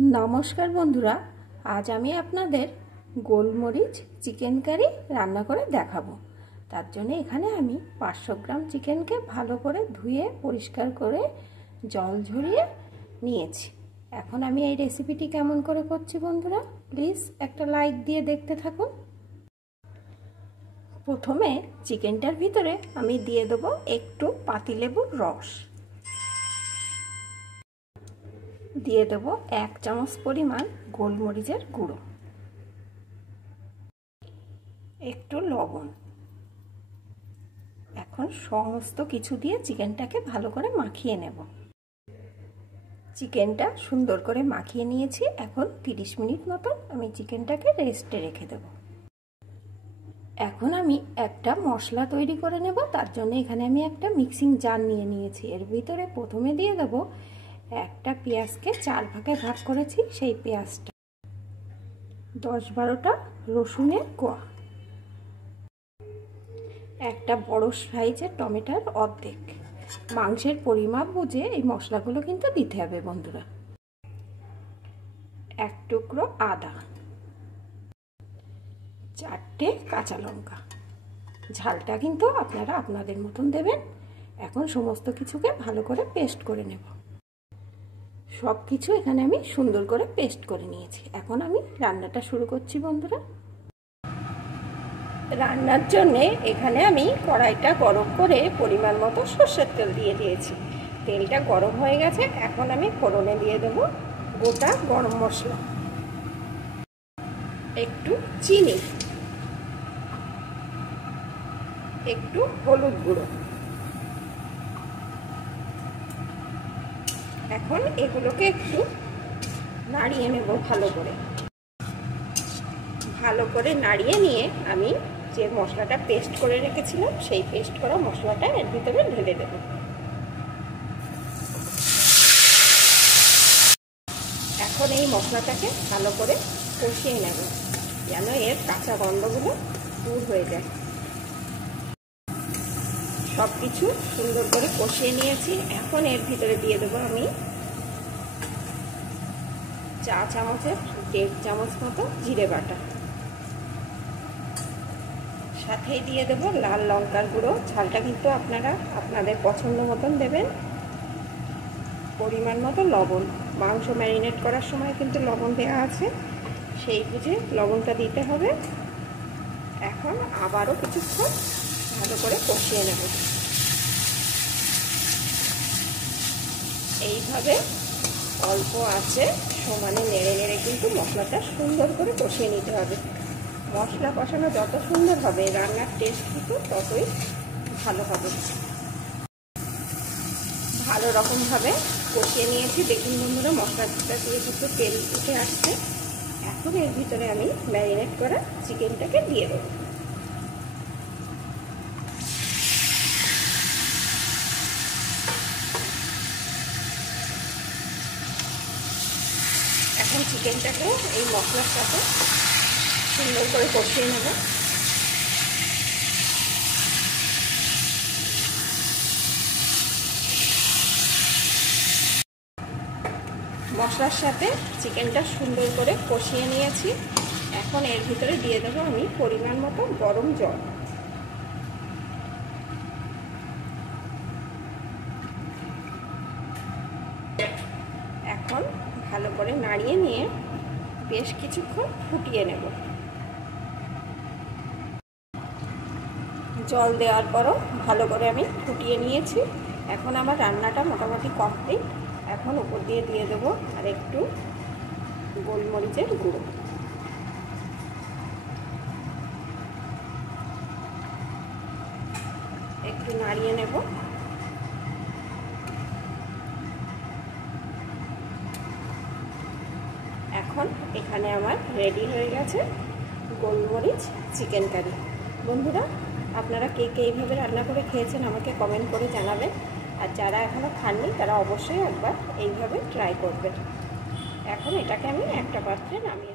নমস্কার বন্ধুরা, আজ আমি আপনাদের গোলমরিচ চিকেন কারি রান্না করে দেখাবো। তার জন্য এখানে আমি 500 গ্রাম চিকেনকে ভালো করে ধুয়ে পরিষ্কার করে জল ঝরিয়ে নিয়েছি। এখন আমি এই রেসিপিটি কেমন করে করছি বন্ধুরা, প্লিজ একটা লাইক দিয়ে দেখতে থাকুন। প্রথমে চিকেনটার ভিতরে আমি দিয়ে দেবো একটু পাতিলেবুর রস, দিয়ে দেব 1 চামচ পরিমাণ গোলমরিচের গুঁড়ো, একটু লবণ। এখন সমস্ত কিছু দিয়ে চিকেনটাকে ভালো করে মাখিয়ে নেব। চিকেনটা সুন্দর করে মাখিয়ে নিয়েছি। এখন 30 মিনিট মতো আমি চিকেনটাকে রেস্টে রেখে দেব। এখন আমি একটা মশলা তৈরি করে নেব। তার জন্য এখানে আমি একটা মিক্সিং জার নিয়ে নিয়েছি। এর ভিতরে প্রথমে দিয়ে দেব একটা পেঁয়াজকে 4 ভাগে ভাগ করেছি, সেই পেঁয়াজটা, 10-12টা রসুনের কোয়া, একটা বড় সাইজের টমেটোর অর্ধেক। মাংসের পরিমাপ বুঝে এই মশলাগুলো কিন্তু দিতে হবে বন্ধুরা। 1 টুকরো আদা, 4টে কাঁচা লঙ্কা। ঝালটা কিন্তু আপনারা আপনাদের মতন দেবেন। এখন সমস্ত কিছুকে ভালো করে পেস্ট করে নেব। সব কিছু এখানে আমি সুন্দর করে পেস্ট করে নিয়েছি। এখন আমি রান্নাটা শুরু করছি বন্ধুরা। রান্নার জন্যে এখানে আমি কড়াইটা গরম করে পরিমাণ মতো সর্ষের তেল দিয়ে দিয়েছি। তেলটা গরম হয়ে গেছে। এখন আমি ফোড়নে দিয়ে দেব গোটা গরম মশলা, একটু চিনি, একটু হলুদ গুঁড়ো। এখন এগুলোকে একটু নাড়িয়ে নেব ভালো করে নাড়িয়ে নিয়ে আমি যে মশলাটা পেস্ট করে রেখেছিলাম সেই পেস্ট করা মশলাটা এর ভিতরে ঢেলে দেব। এখন এই মশলাটাকে ভালো করে কষিয়ে নেব যেন এর কাঁচা গন্ধগুলো দূর হয়ে যায়। সব কিছু সুন্দর করে কষিয়ে নিয়েছি। এখন এর ভিতরে দিয়ে দেবো আমি 1 চামচের 1.5 চামচ মতো জিরে বাটা, সাথেই দিয়ে দেবো লাল লঙ্কার গুঁড়ো। ঝালটা কিন্তু আপনারা আপনাদের পছন্দ মতন দেবেন। পরিমাণ মতো লবণ, মাংস ম্যারিনেট করার সময় কিন্তু লবণ দেওয়া আছে, সেই বুঝে লবণটা দিতে হবে। এখন আবারও কিছুক্ষণ ভালো করে কষিয়ে নেব। এইভাবে অল্প আছে সমানে নেড়ে নেড়ে কিন্তু মশলাটা সুন্দর করে কষিয়ে নিতে হবে। মশলা কষানো যত সুন্দর হবে রান্নার টেস্ট কিন্তু ততই ভালো হবে। ভালো রকমভাবে কষিয়ে নিয়েছি। দেখুন বন্ধুরা, মশলাটা দিয়ে কিন্তু তেল উঠে আসছে। এখন এর ভিতরে আমি ম্যারিনেট করা চিকেনটাকে দিয়ে দেবো। এখন চিকেনটাকে এই মশলার সাথে সুন্দর করে কষিয়ে নেব। মশলার সাথে চিকেনটা সুন্দর করে কষিয়ে নিয়েছি। এখন এর ভিতরে দিয়ে দেবো আমি পরিমাণ মতো গরম জল। এখন ভালো করে নাড়িয়ে নিয়ে বেশ কিছুক্ষণ ফুটিয়ে নেব। জল দেওয়ার পরও ভালো করে আমি ফুটিয়ে নিয়েছি। এখন আমার রান্নাটা মোটামুটি কমপ্লিট। এখন উপর দিয়ে দিয়ে দেবো আর একটু গোলমরিচের গুঁড়ো, একটু নাড়িয়ে নেব। এখন এখানে আমার রেডি হয়ে গেছে গোলমরিচ চিকেন কারি। বন্ধুরা, আপনারা কে কে এইভাবে রান্না করে খেয়েছেন আমাকে কমেন্ট করে জানাবেন। আর যারা এখনও খাননি তারা অবশ্যই একবার এইভাবে ট্রাই করবেন। এখন এটাকে আমি একটা পাত্রে নামিয়ে